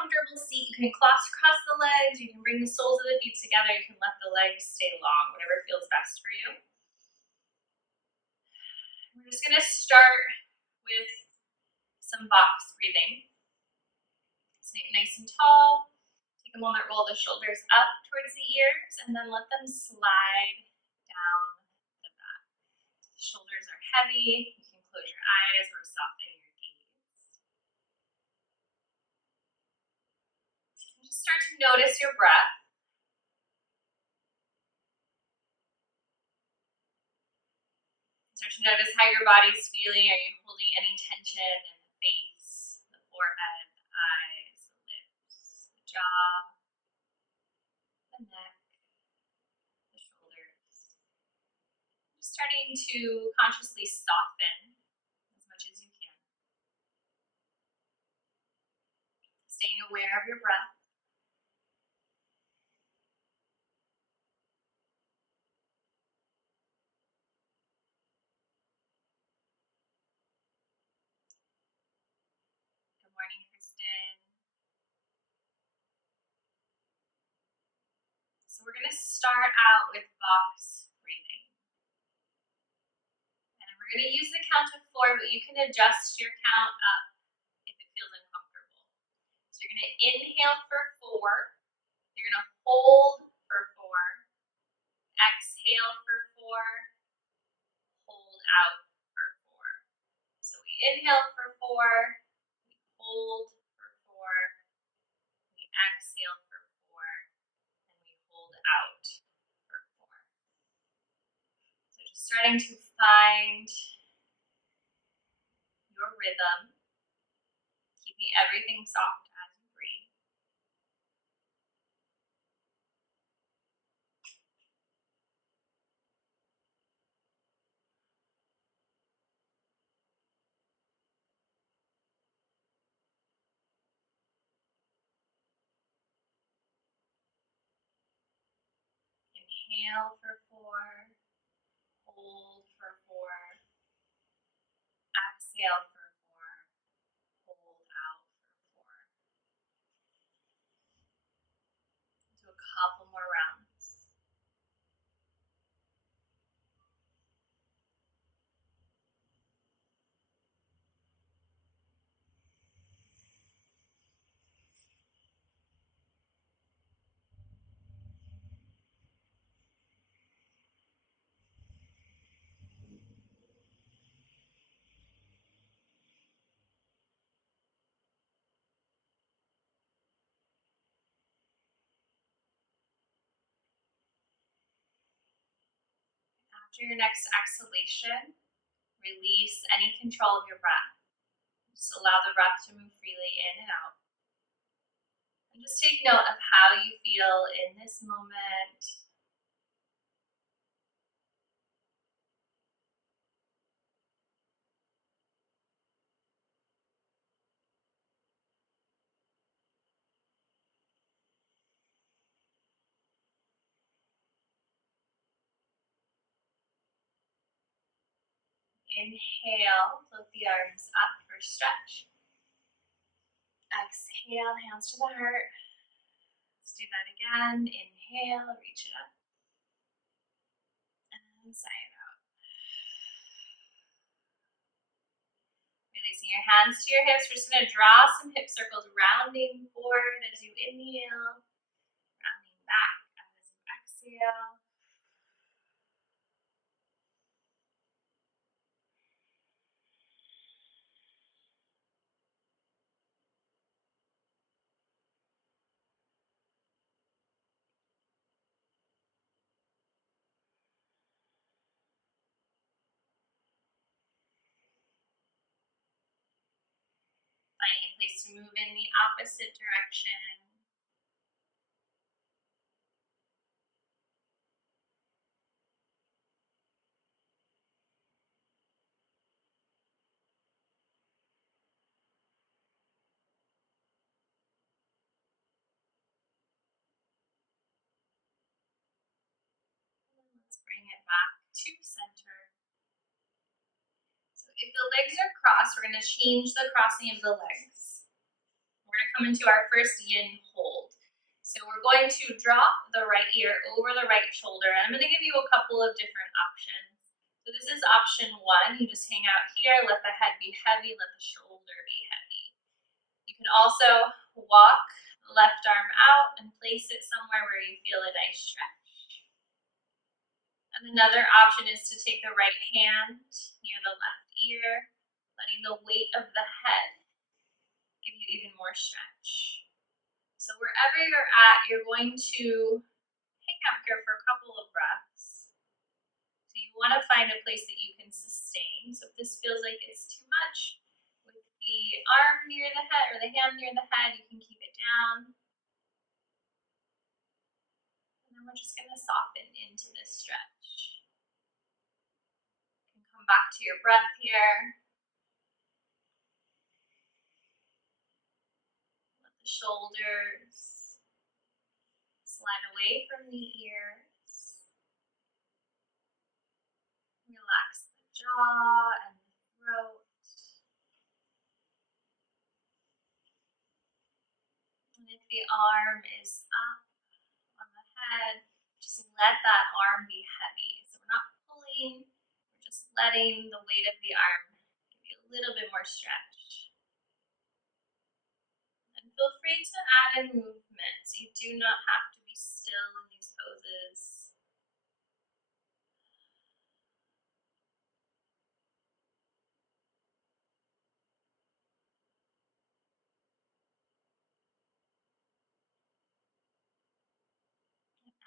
comfortable seat, you can cross the legs, you can bring the soles of the feet together, you can let the legs stay long, whatever feels best for you. We're just going to start with some box breathing. Sit nice and tall. Take a moment, roll the shoulders up towards the ears, and then let them slide down the back. If the shoulders are heavy, you can close your eyes or soften your gaze. Just start to notice your breath. Start to notice how your body's feeling. Are you holding any tension in the face, the forehead, the eyes, the lips, the jaw, the neck, the shoulders? Just starting to consciously soften as much as you can. Staying aware of your breath. Good morning, Kristen. So we're going to start out with box breathing. And we're going to use the count of 4, but you can adjust your count up if it feels uncomfortable. So you're going to inhale for 4. You're going to hold for 4. Exhale for 4. Hold out for 4. So we inhale for 4. We hold for 4. We exhale for 4. And we hold out for 4. So just starting to find your rhythm, keeping everything soft as you breathe. Inhale for 4, hold for 4, exhale for 4, hold out for 4. Do a couple more rounds. After your next exhalation, release any control of your breath. Just allow the breath to move freely in and out. And just take note of how you feel in this moment. Inhale, float the arms up for stretch. Exhale, hands to the heart. Let's do that again. Inhale, reach it up. And sigh it out. Releasing your hands to your hips. We're just going to draw some hip circles, rounding forward as you inhale, rounding back as you exhale. Finding a place to move in the opposite direction. And let's bring it back to center. So if the legs are crossed, we're going to change the crossing of the legs. We're We're going to come into our first yin hold. So we're going to drop the right ear over the right shoulder, and I'm going to give you a couple of different options. So this is option one. You just hang out here, let the head be heavy, let the shoulder be heavy. You can also walk the left arm out and place it somewhere where you feel a nice stretch. And another option is to take the right hand near the left ear, letting the weight of the head give you even more stretch. So wherever you're at, you're going to hang out here for a couple of breaths. So you want to find a place that you can sustain. So if this feels like it's too much, with the arm near the head or the hand near the head, you can keep it down. And then we're just going to soften into this stretch. You can come back to your breath here. Let the shoulders slide away from the ears. Relax the jaw and the throat. And if the arm is up on the head, just let that arm be heavy. So we're not pulling, we're just letting the weight of the arm give you a little bit more stretch. And feel free to add in movements. You do not have to be still in these poses.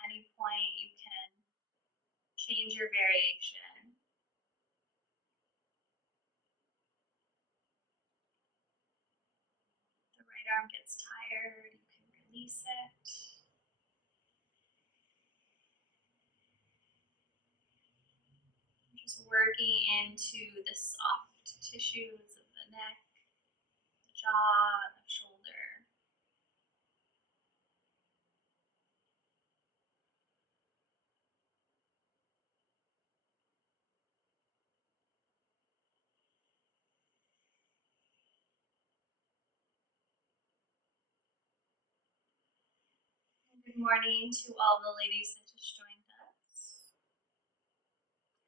At any point, you can change your variation. If the right arm gets tired, you can release it. Just working into the soft tissues of the neck, the jaw, the shoulder. Good morning to all the ladies that just joined us.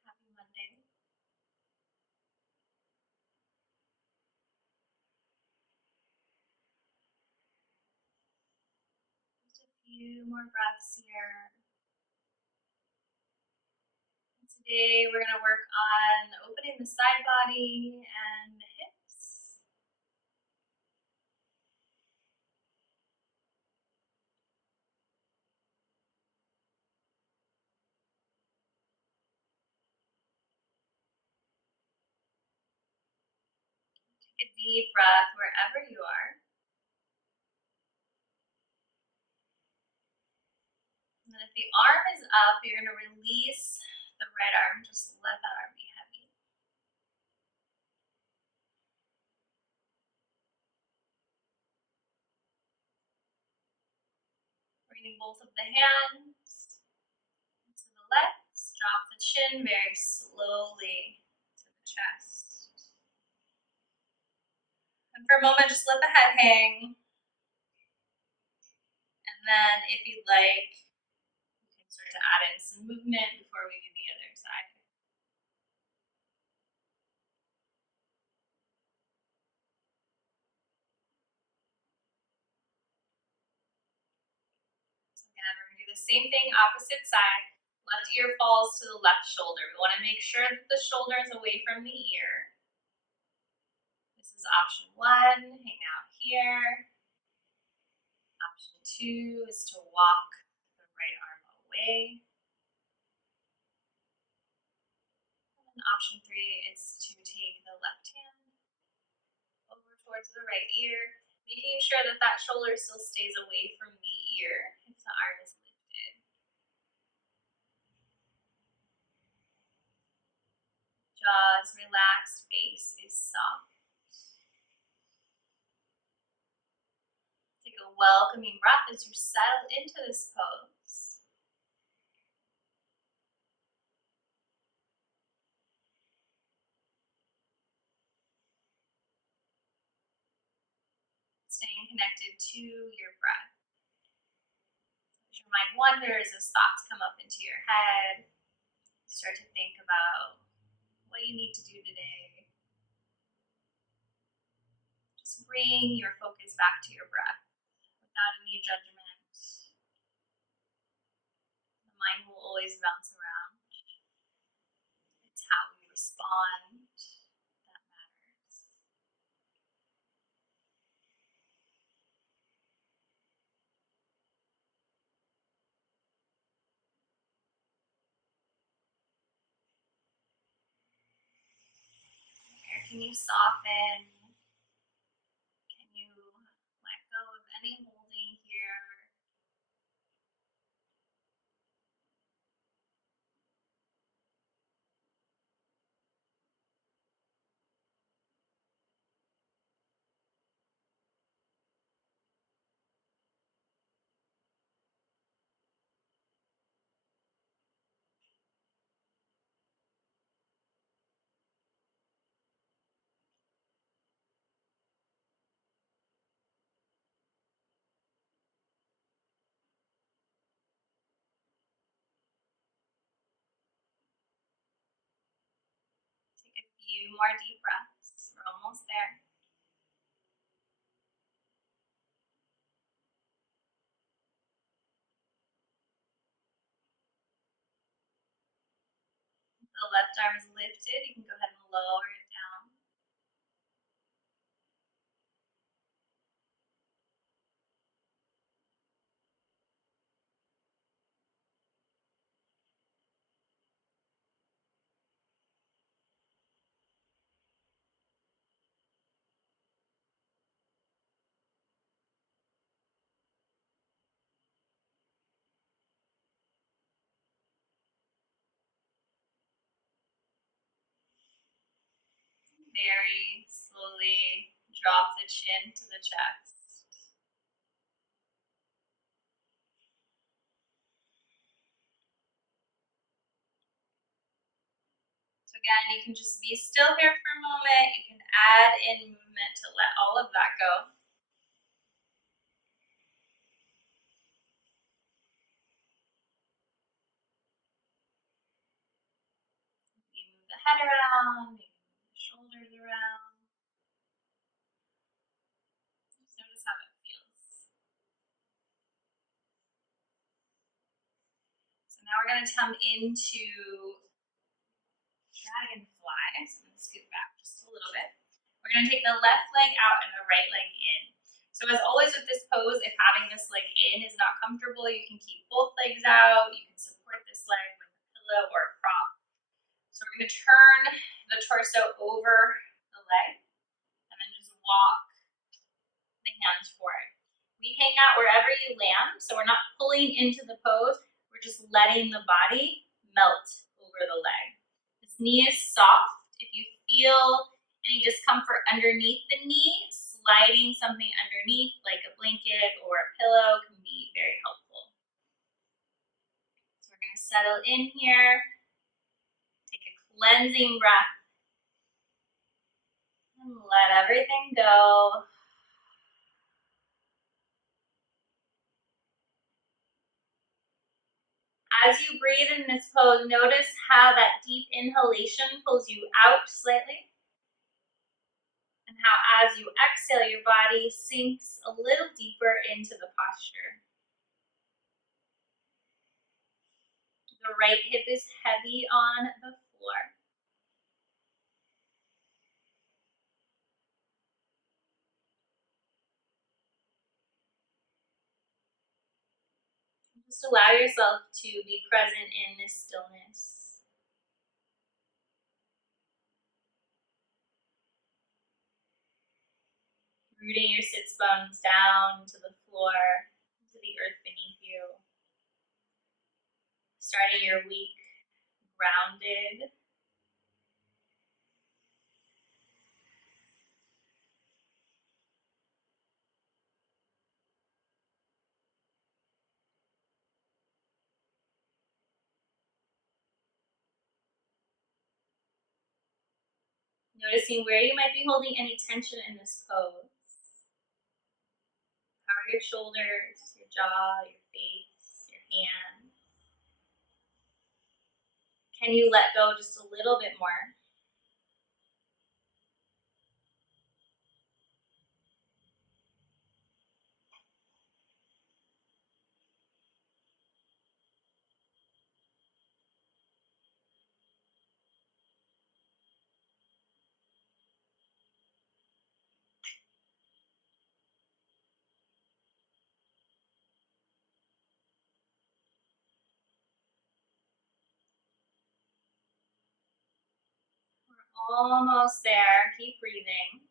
Happy Monday. Just a few more breaths here. And today we're going to work on opening the side body and the hips. Take a deep breath wherever you are. And then if the arm is up, you're going to release the right arm. Just let that arm be heavy. Bringing both of the hands into the legs. Drop the chin very slowly to the chest. And for a moment, just let the head hang. And then if you'd like, you can start to add in some movement before we do the other side. So again, we're going to do the same thing, opposite side. Left ear falls to the left shoulder. We want to make sure that the shoulder is away from the ear. This is option one, hang out here. Option two is to walk the right arm away. And option three is to take the left hand over towards the right ear, making sure that that shoulder still stays away from the ear if the arm is lifted. Jaws relaxed, face is soft. Take a welcoming breath as you settle into this pose. Staying connected connected to your breath. As your mind wanders, as thoughts come up into your head, you start to think about what you need to do today. Just bring your focus back to your breath without any judgment. The mind will always bounce around. It's how we respond that matters. Or can you soften? Can you let go of any holding here? Take a few more deep breaths. We're almost there. The left arm is lifted. You can go ahead and lower it down. Very slowly drop the chin to the chest. So again, you can just be still here for a moment. You can add in movement to let all of that go. Maybe move the head around, maybe move the shoulders around. Just notice how it feels. So now we're going to come into dragonfly. So I'm going to scoot back just a little bit. We're going to take the left leg out and the right leg in. So as always with this pose, if having this leg in is not comfortable, you can keep both legs out. You can support this leg with a pillow or a prop. So we're going to turn the torso over the leg and then just walk the hands forward. We hang out wherever you land, so we're not pulling into the pose. We're just letting the body melt over the leg. This knee is soft. If you feel any discomfort underneath the knee, sliding something underneath like a blanket or a pillow can be very helpful. So we're going to settle in here. Take a cleansing breath. And let everything go. As you breathe in this pose, notice how that deep inhalation pulls you out slightly. And how as you exhale, your body sinks a little deeper into the posture. The right hip is heavy on the floor. Just allow yourself to be present in this stillness. Rooting your sits bones down to the floor, to the earth beneath you. Starting your week grounded. Noticing where you might be holding any tension in this pose. your shoulders, your jaw, your face, your hands. Can you let go just a little bit more? Almost there. Keep breathing.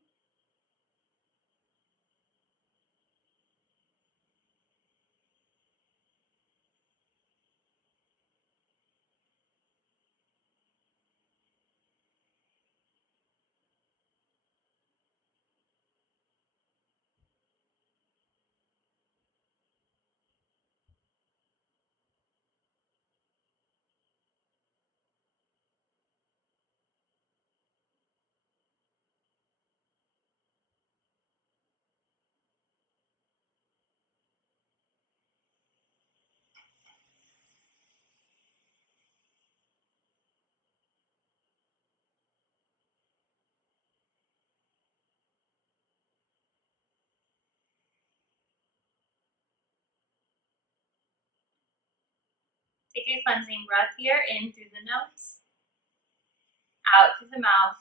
Take a cleansing breath here, in through the nose, out through the mouth.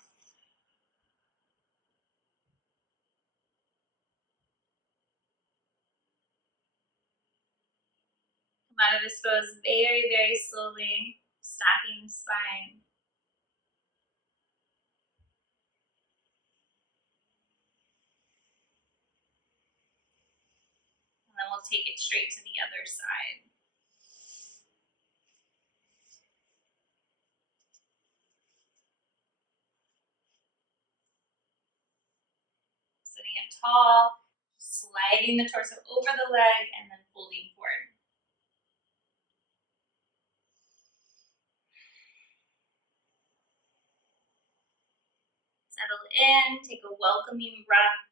Come out of this pose very, very slowly, stacking the spine. And then we'll take it straight to the other side. Sitting up tall, sliding the torso over the leg, and then folding forward. Settle in, take a welcoming breath.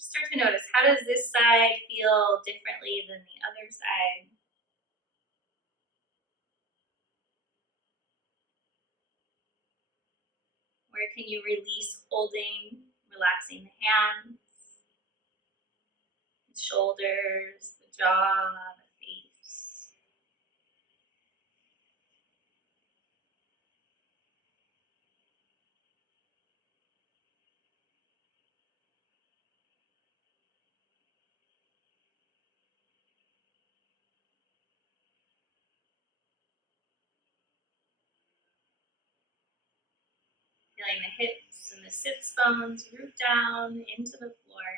Start to notice, how does this side feel differently than the other side? Where can you release holding, relaxing the hands, the shoulders, the jaw, the face. Feeling the hips and the sits bones root down into the floor.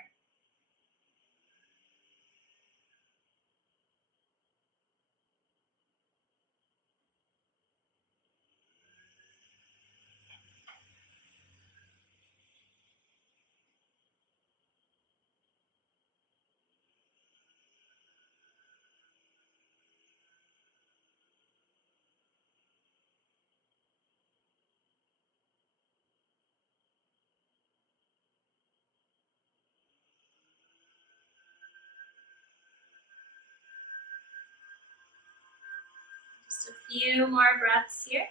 Just a few more breaths here.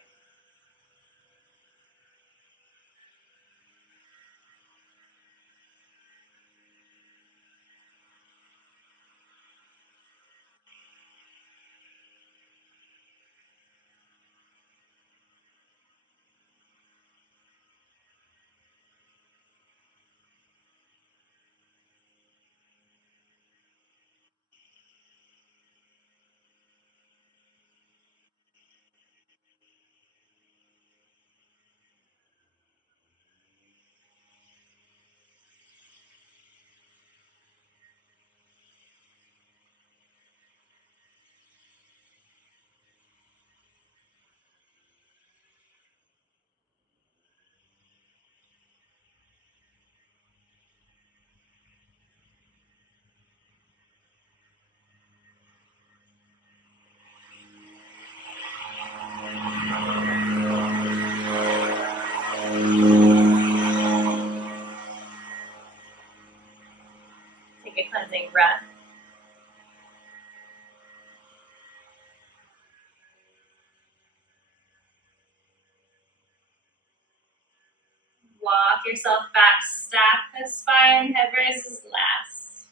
Walk yourself back, stack the spine, head rises last.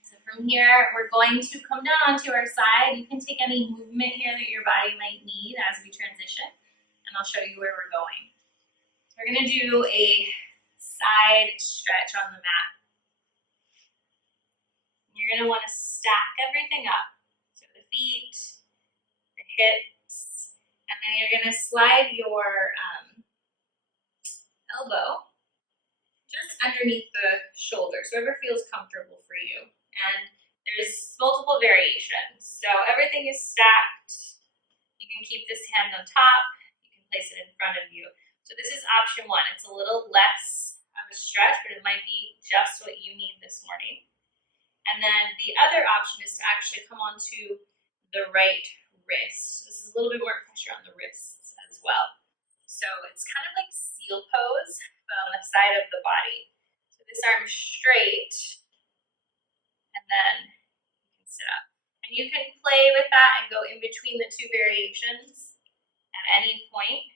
So from here, we're going to come down onto our side. You can take any movement here that your body might need as we transition, and I'll show you where we're going. So we're gonna do a side stretch on the mat. You're going to want to stack everything up. So the feet, the hips, and then you're going to slide your elbow just underneath the shoulder, so whatever feels comfortable for you. And there's multiple variations. So everything is stacked. You can keep this hand on top. You can place it in front of you. So this is option one. It's a little less of a stretch, but it might be just what you need this morning. And then the other option is to actually come onto the right wrist. This is a little bit more pressure on the wrists as well. So it's kind of like seal pose, but on the side of the body. So this arm straight, and then you can sit up. And you can play with that and go in between the two variations at any point.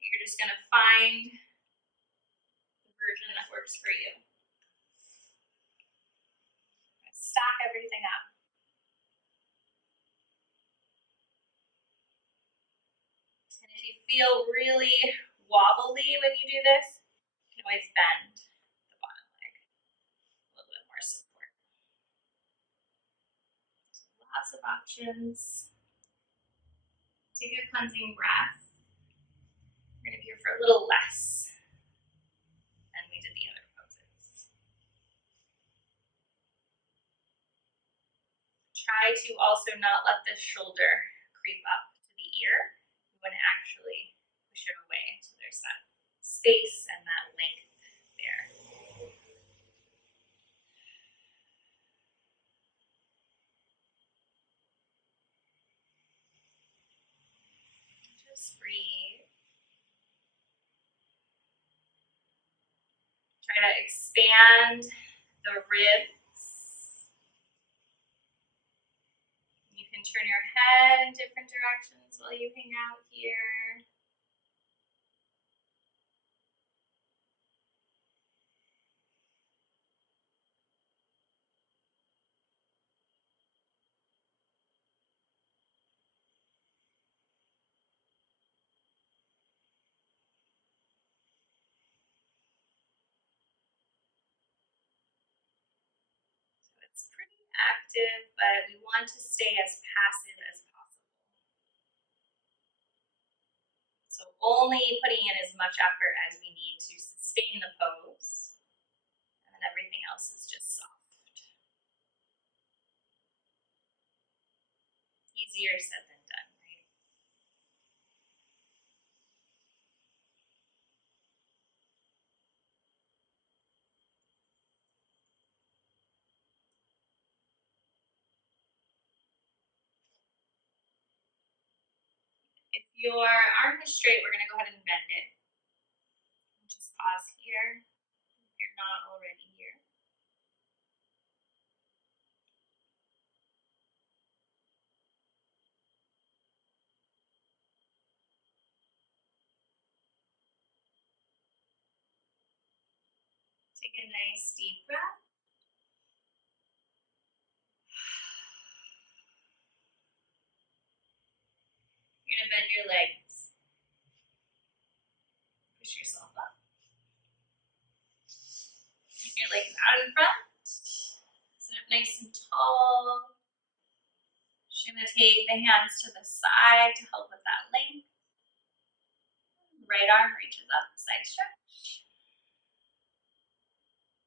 You're just going to find the version that works for you. Stack everything up. And if you feel really wobbly when you do this, you can always bend the bottom leg. A little bit more support. So lots of options. Take a cleansing breath. We're going to be here for a little less than we did the other poses. Try to also not let the shoulder creep up to the ear. You want to actually push it away so there's that space and that length there. Just breathe. Try to expand the ribs. You can turn your head in different directions while you hang out here. It's pretty active, but we want to stay as passive as possible. So only putting in as much effort as we need to sustain the pose, and then everything else is just soft. Easier said than done, right? If your arm is straight, we're going to go ahead and bend it. Just pause here if you're not already here. Take a nice deep breath. You're going to bend your legs. Push yourself up. Take your legs out in front. Sit up nice and tall. You're going to take the hands to the side to help with that length. Right arm reaches up, side stretch.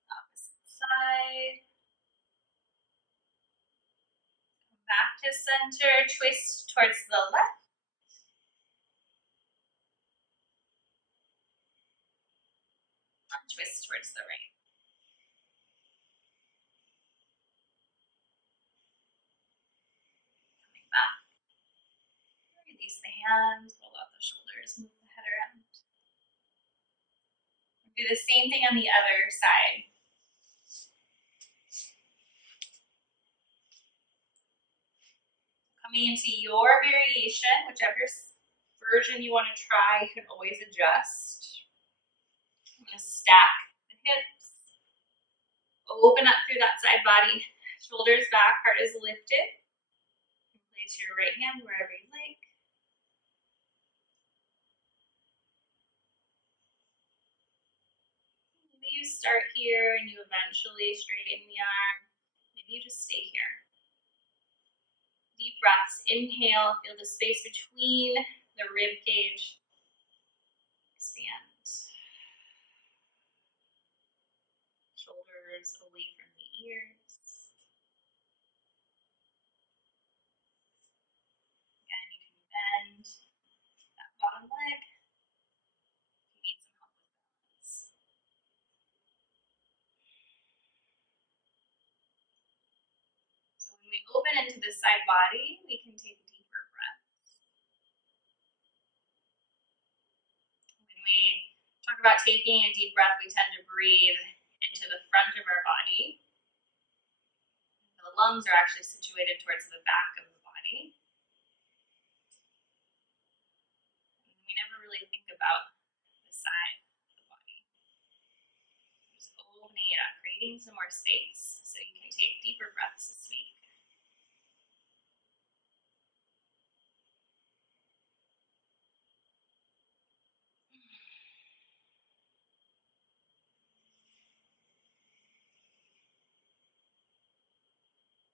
Opposite side. Come back to center, twist towards the left. And twist towards the right. Coming back. Release the hands, roll out the shoulders, move the head around. Do the same thing on the other side. Coming into your variation, whichever version you want to try, you can always adjust. I'm going to stack the hips. Open up through that side body. Shoulders back, heart is lifted. Place your right hand wherever you like. Maybe you start here and you eventually straighten the arm. Maybe you just stay here. Deep breaths. Inhale, feel the space between the rib cage. Expand. Shoulders away from the ears. Again, you can bend that bottom leg. You need some help with balance. So when we open into the side body, we can take deeper breaths. When we talk about taking a deep breath, we tend to breathe into the front of our body. The lungs are actually situated towards the back of the body. And we never really think about the side of the body. Just opening it up, creating some more space so you can take deeper breaths this week.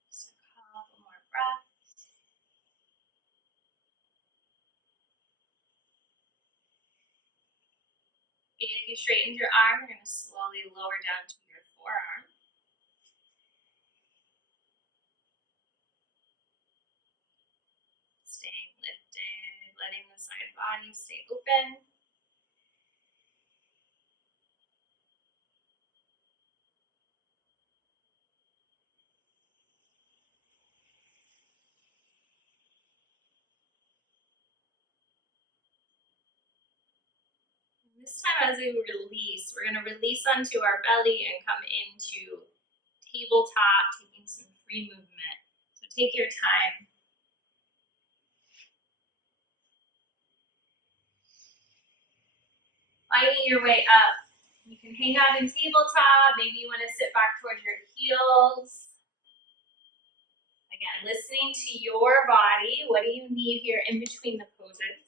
Just a couple more breaths. If you straightened your arm, you're going to slowly lower down to your forearm. Staying lifted, letting the side body stay open. This time as we release, we're going to release onto our belly and come into tabletop, taking some free movement. So take your time. Finding your way up. You can hang out in tabletop. Maybe you want to sit back towards your heels. Again, listening to your body. What do you need here in between the poses?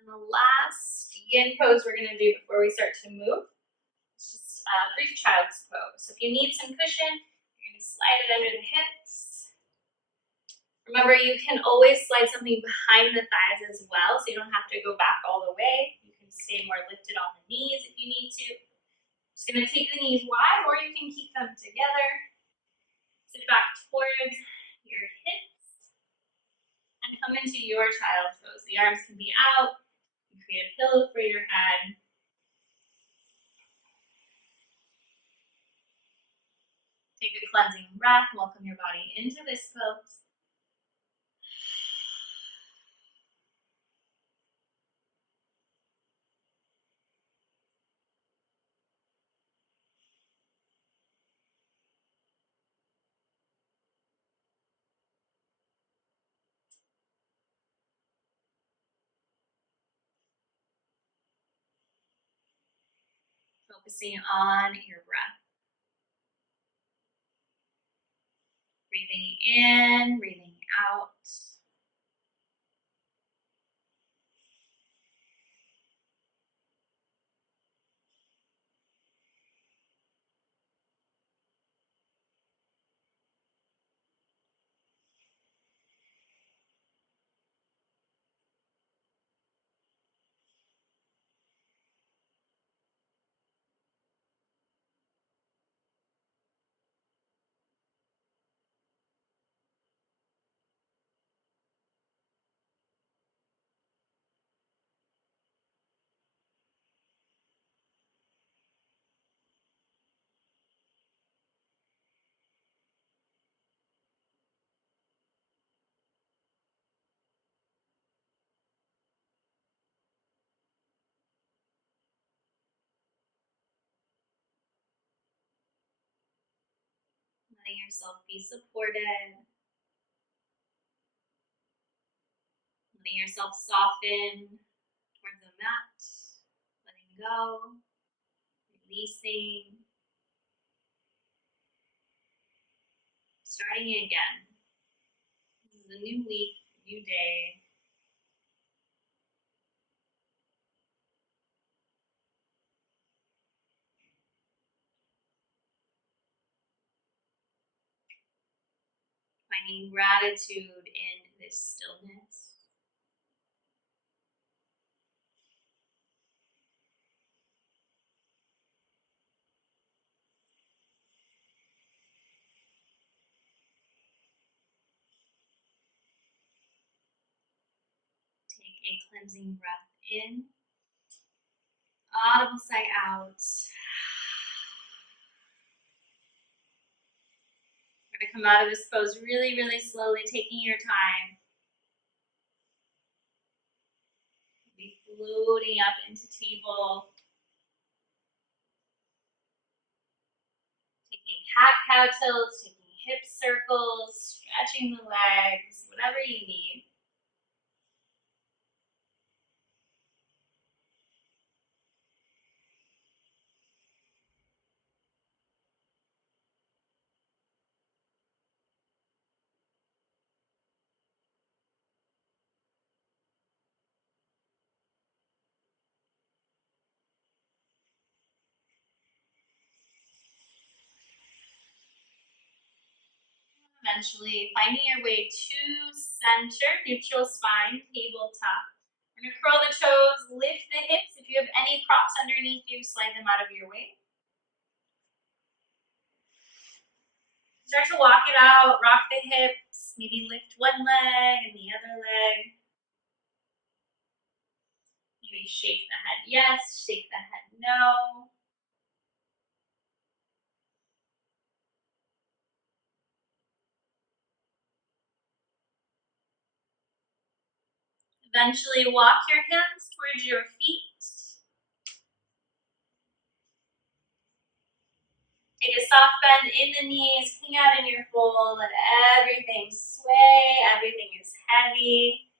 And the last yin pose we're going to do before we start to move is just a brief child's pose. So if you need some cushion, you're going to slide it under the hips. Remember, you can always slide something behind the thighs as well, so you don't have to go back all the way. You can stay more lifted on the knees if you need to. Just going to take the knees wide, or you can keep them together. Sit back towards your hips and come into your child's pose. The arms can be out. Create a pillow for your head. Take a cleansing breath. Welcome your body into this pose. Focusing on your breath. Breathing in, breathing out. Letting yourself be supported. Letting yourself soften towards the mat. Letting go. Releasing. Starting again. This is a new week, new day. Finding gratitude in this stillness. Take a cleansing breath in. Audible sigh out. We're going to come out of this pose really, really slowly, taking your time. Be floating up into table. Taking cat-cow tilts, taking hip circles, stretching the legs, whatever you need. Eventually, finding your way to center, neutral spine, tabletop. We're going to curl the toes, lift the hips. If you have any props underneath you, slide them out of your way. Start to walk it out, rock the hips, maybe lift one leg and the other leg. Maybe shake the head yes, shake the head no. Eventually walk your hands towards your feet. Take a soft bend in the knees, hang out in your fold, let everything sway, everything is heavy.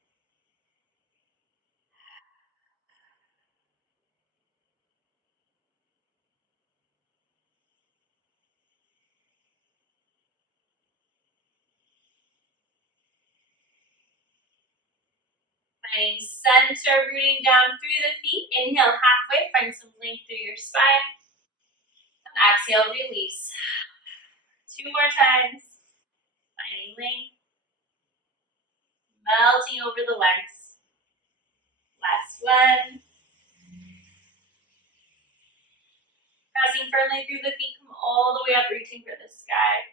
Finding center, rooting down through the feet. Inhale halfway, find some length through your spine. And exhale, release. 2 more times. Finding length. Melting over the legs. Last one. Pressing firmly through the feet, come all the way up, reaching for the sky.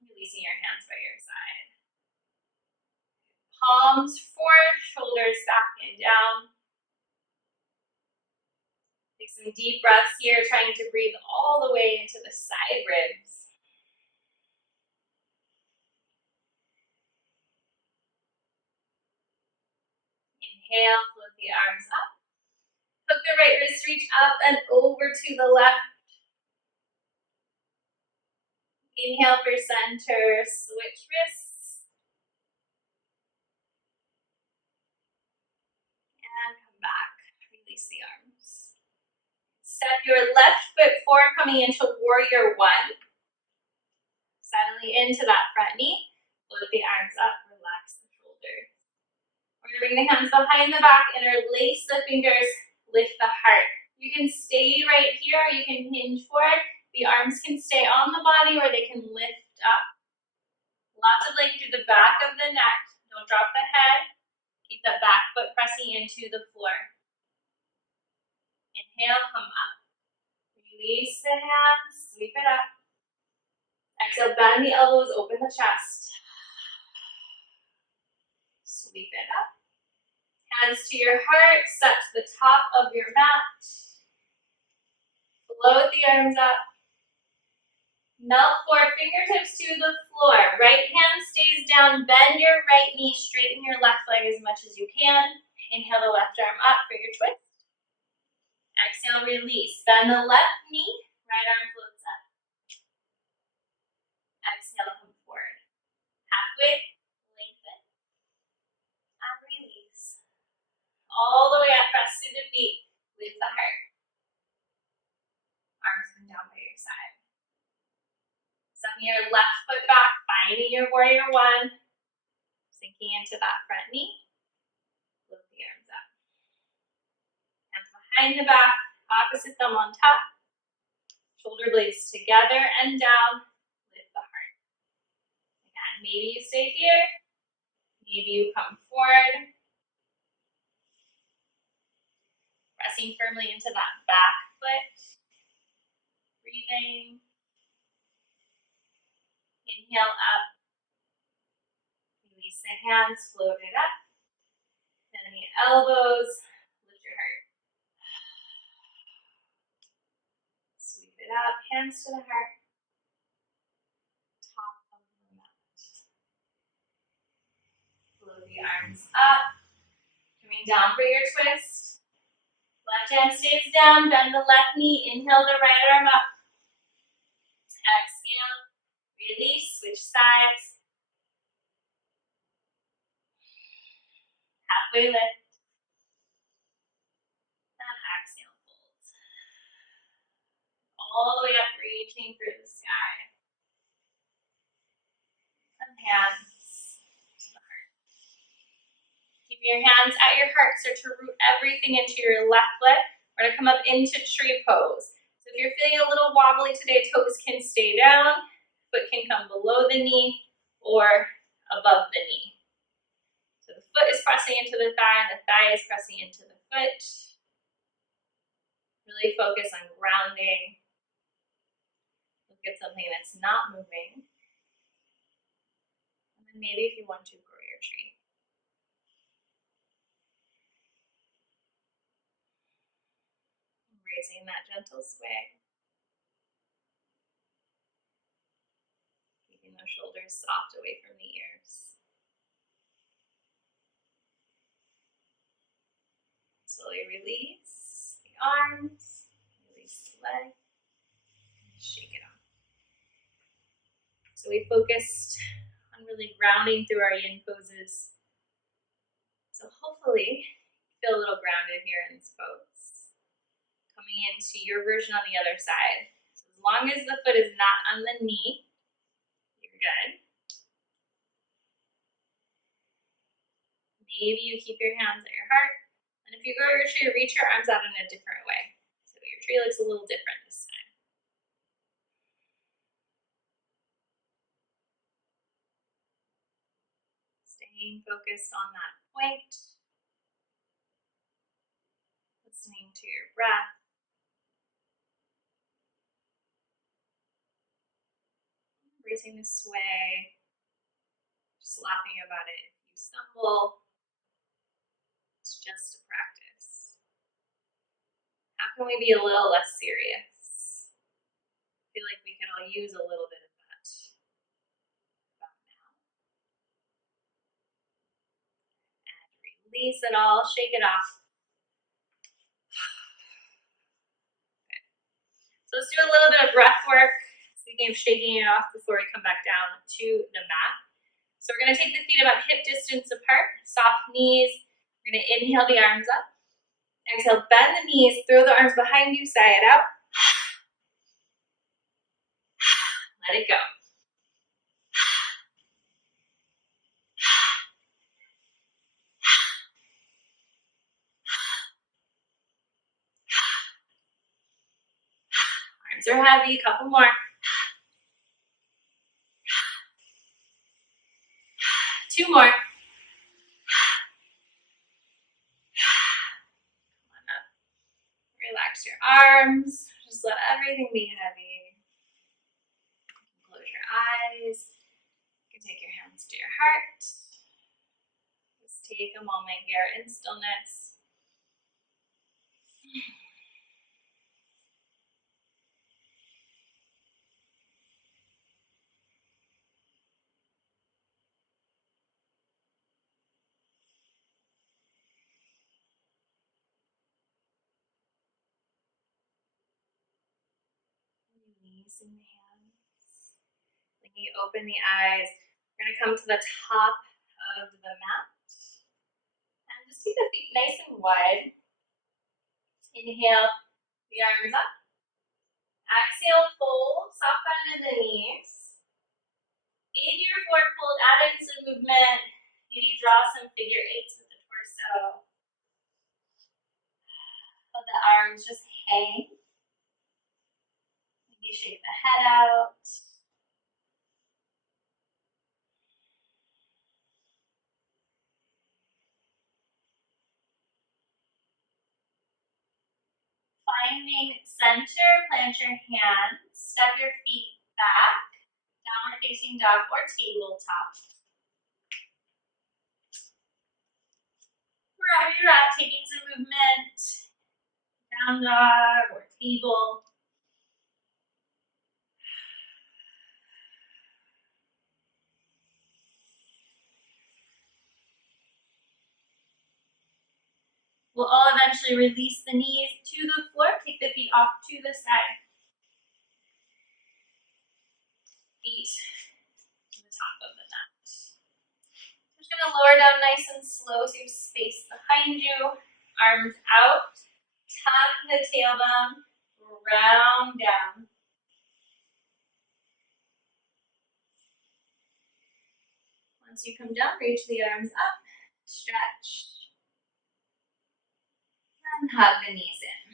Releasing your hands by your side. Palms forward, shoulders back and down. Take some deep breaths here, trying to breathe all the way into the side ribs. Inhale, float the arms up. Hook the right wrist, reach up and over to the left. Inhale for center, switch wrists. And come back, release the arms. Step your left foot forward, coming into warrior one. Silently into that front knee. Float the arms up, relax the shoulders. We're going to bring the hands behind the back, interlace the fingers, lift the heart. You can stay right here, or you can hinge forward. The arms can stay on the body, or they can lift up. Lots of length through the back of the neck. Don't drop the head. Keep that back foot pressing into the floor. Inhale, come up. Release the hands, sweep it up. Exhale, bend the elbows, open the chest. Sweep it up. Hands to your heart, step to the top of your mat. Float the arms up. Melt forward, fingertips to the floor. Right hand stays down, bend your right knee, straighten your left leg as much as you can. Inhale the left arm up for your twist. Exhale, release. Bend the left knee, right arm floats up. your left foot back, finding your warrior one. Sinking into that front knee. Lift the arms up. Hands behind the back, opposite thumb on top. Shoulder blades together and down. Lift the heart. Again, maybe you stay here. Maybe you come forward. Pressing firmly into that back foot. Breathing. Inhale up. Release the hands, float it up. Bend the elbows. Lift your heart. Sweep it up. Hands to the heart. Top of the mat. Float the arms up. Coming down for your twist. Left hand stays down. Bend the left knee. Inhale the right arm up. Exhale. Release. Switch sides. Halfway lift. And exhale. Fold. All the way up, reaching for the sky. And hands to the heart. Keep your hands at your heart. Start to root everything into your left leg. We're going to come up into tree pose. So if you're feeling a little wobbly today, toes can stay down. Foot can come below the knee or above the knee. So the foot is pressing into the thigh and the thigh is pressing into the foot. Really focus on grounding. Look at something that's not moving. And then maybe if you want to, grow your tree. Raising that gentle sway. Keeping those shoulders soft away from the ears. Slowly release the arms, release the leg, shake it off. So we focused on really grounding through our yin poses. So hopefully you feel a little grounded here in this pose. Coming into your version on the other side. So as long as the foot is not on the knee, you're good. Maybe you keep your hands at your heart. And if you grow your tree, reach your arms out in a different way. So your tree looks a little different this time. Staying focused on that point. Listening to your breath. Embracing the sway. Just laughing about it. If you stumble, it's just a practice. How can we be a little less serious? I feel like we can all use a little bit of that about now. And release it all, shake it off. Okay. So let's do a little bit of breath work. Speaking of shaking it off before we come back down to the mat. So we're going to take the feet about hip distance apart, soft knees. We're going to inhale the arms up. Exhale, bend the knees, throw the arms behind you, sigh it out. Let it go. Arms are heavy, couple more. 2 more. Relax your arms. Just let everything be heavy. Close your eyes. You can take your hands to your heart. Just take a moment here in stillness. Releasing the hands. When you open the eyes, we're going to come to the top of the mat. And just keep the feet nice and wide. Inhale, the arms up. Exhale, fold, soft bend in the knees. In your forward fold, add in some movement. Maybe draw some figure eights with the torso. Let the arms just hang. Maybe shake the head out. Finding center, plant your hands, step your feet back, downward facing dog or tabletop. Wherever you're at, taking some movement, down dog or table. We'll all eventually release the knees to the floor, take the feet off to the side. Feet to the top of the mat. I'm just going to lower down nice and slow so you have space behind you. Arms out, tuck the tailbone, round down. Once you come down, reach the arms up, stretch, and hug the knees in.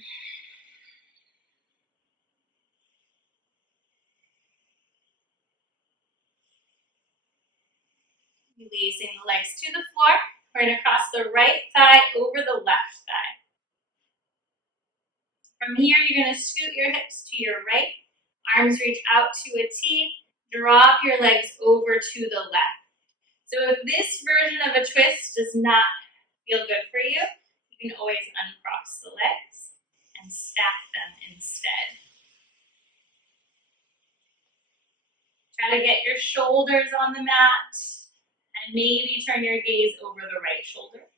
Releasing the legs to the floor. We're going to cross the right thigh over the left thigh. From here, you're going to scoot your hips to your right. Arms reach out to a T. Drop your legs over to the left. So if this version of a twist does not feel good for you, you can always uncross the legs and stack them instead. Try to get your shoulders on the mat and maybe turn your gaze over the right shoulder.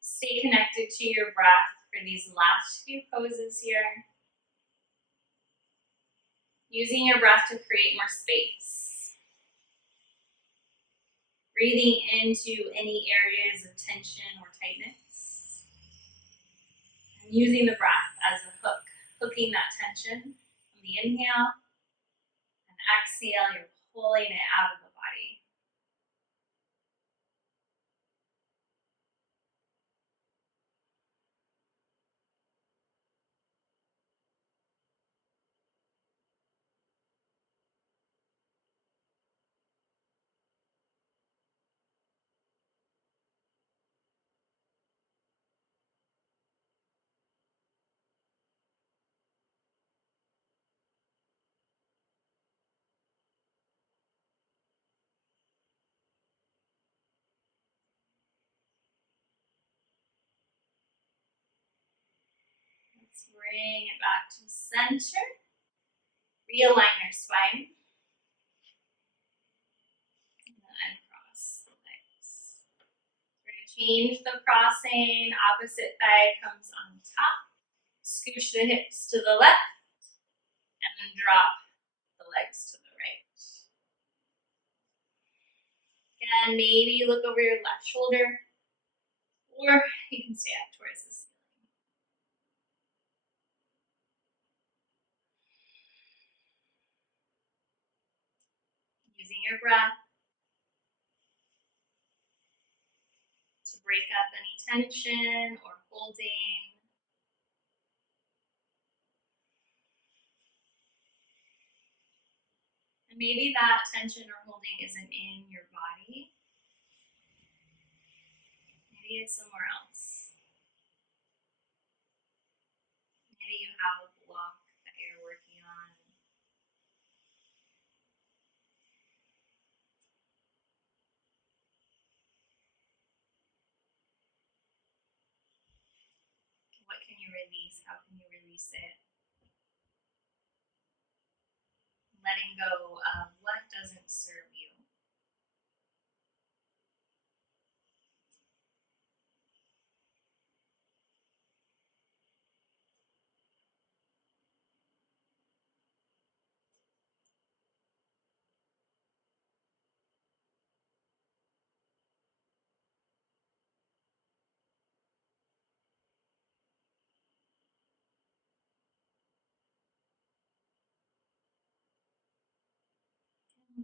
Stay connected to your breath for these last few poses here. Using your breath to create more space. Breathing into any areas of tension or tightness. And using the breath as a hook, hooking that tension from the inhale. And exhale, you're pulling it out of the body. Let's bring it back to center. Realign your spine. And then uncross the legs. We're going to change the crossing. Opposite thigh comes on top. Scooch the hips to the left. And then drop the legs to the right. Again, maybe look over your left shoulder. Or you can stay up towards the ceiling. Using your breath to break up any tension or holding. And maybe that tension or holding isn't in your body. Maybe it's somewhere else. Maybe you have a block that you're working on. What can you release? How can you release it? Letting go of what doesn't serve you.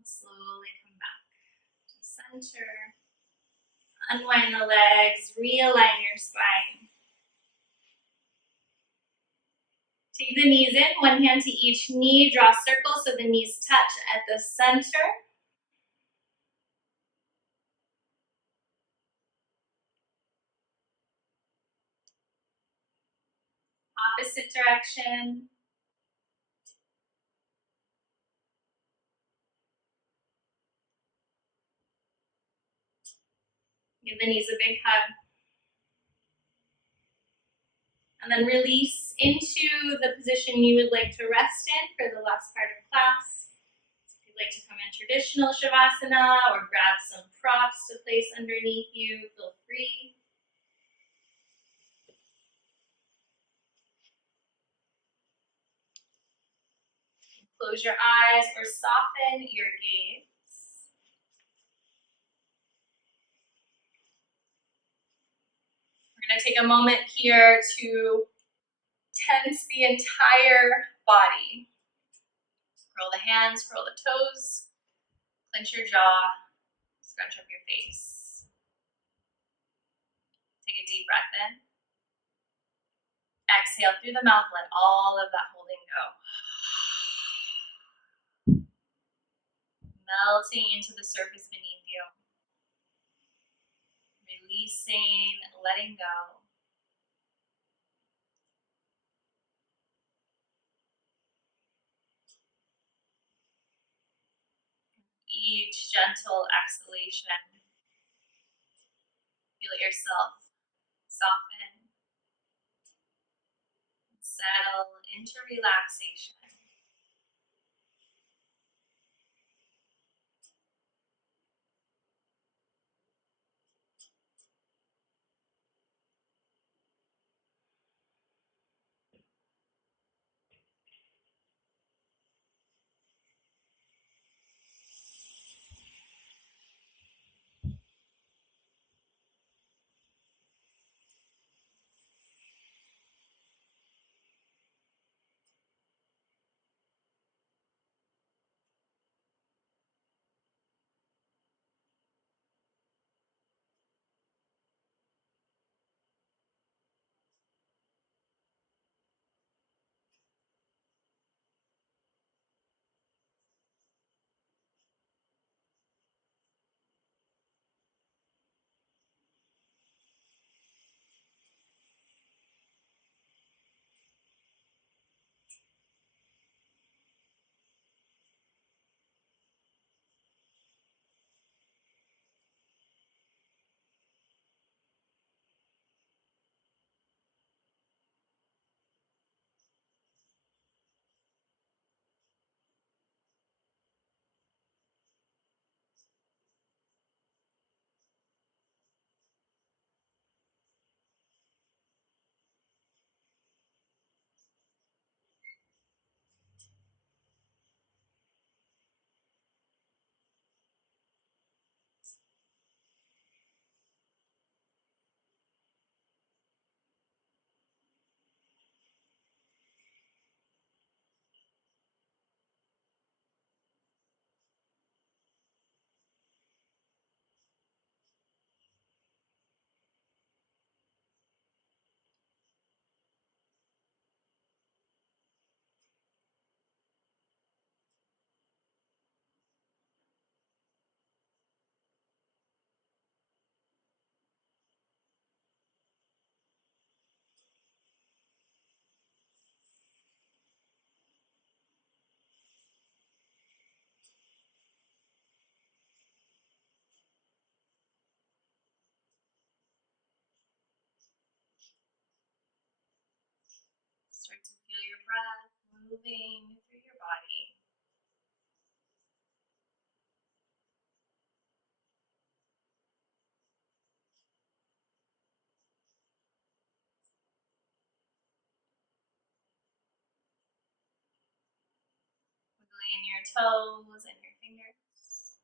And slowly come back to center. Unwind the legs, realign your spine. Take the knees in, one hand to each knee, draw circles so the knees touch at the center. Opposite direction. Give the knees a big hug. And then release into the position you would like to rest in for the last part of class. If you'd like to come in traditional Shavasana or grab some props to place underneath you, feel free. Close your eyes or soften your gaze. We're going to take a moment here to tense the entire body. Curl the hands, curl the toes, clench your jaw, scrunch up your face. Take a deep breath in. Exhale through the mouth, let all of that holding go. Melting into the surface beneath you. Releasing, letting go. Each gentle exhalation, feel yourself soften, settle into relaxation. Start to feel your breath moving through your body. Wiggling your toes and your fingers.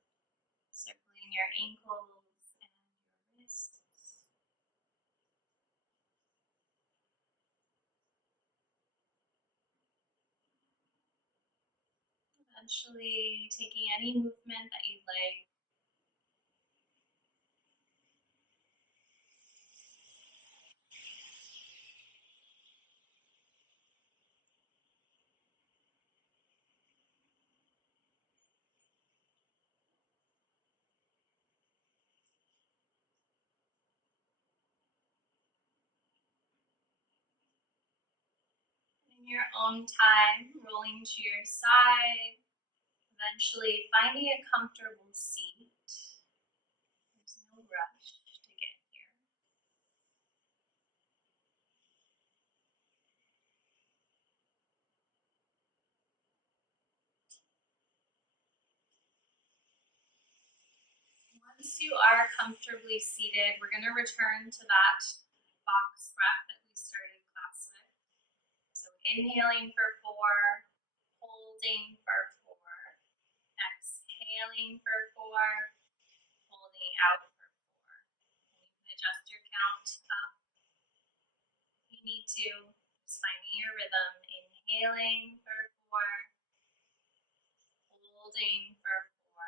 Circling your ankles and your wrists. And Eventually taking any movement that you'd like. In your own time, rolling to your side, eventually finding a comfortable seat. There's no rush to get here. Once you are comfortably seated, we're going to return to that box breath that we started class with. So inhaling for 4, holding for 4, exhaling for 4, holding out for 4. And you can adjust your count up if you need to. Just finding your rhythm. Inhaling for 4, holding for 4,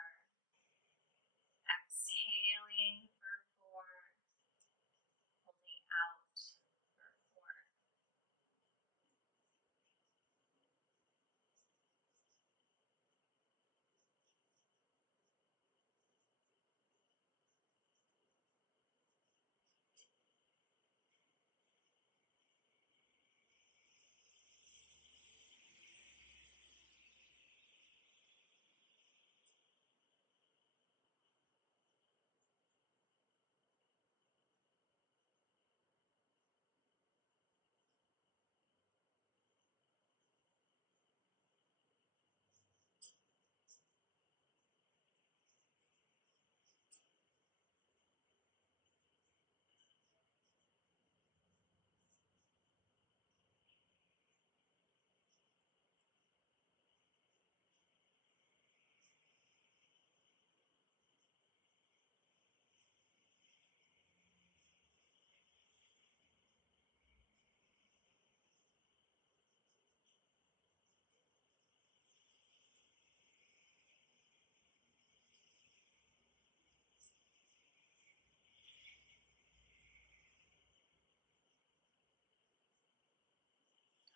exhaling for 4, holding out for 4.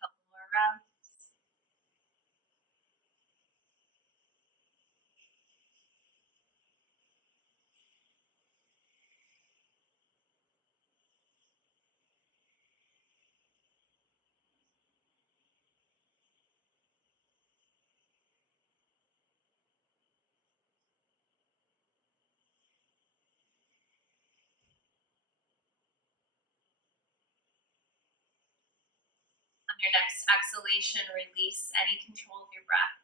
Couple more rounds. On your next exhalation, release any control of your breath.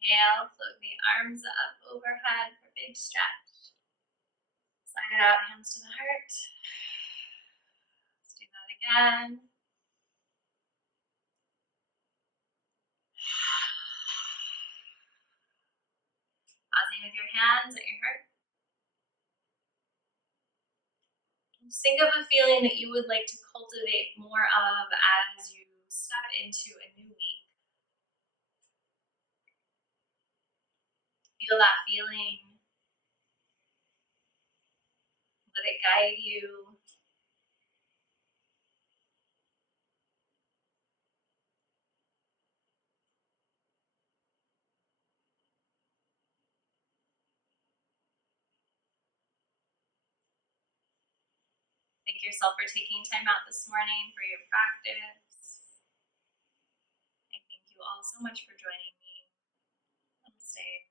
Inhale, float the arms up overhead for a big stretch. Slide it out, hands to the heart. Let's do that again. Pausing with your hands at your heart. Just think of a feeling that you would like to cultivate more of as you step into a new week. Feel that feeling. Let it guide you. Thank yourself for taking time out this morning for your practice. I thank you all so much for joining me. Namaste.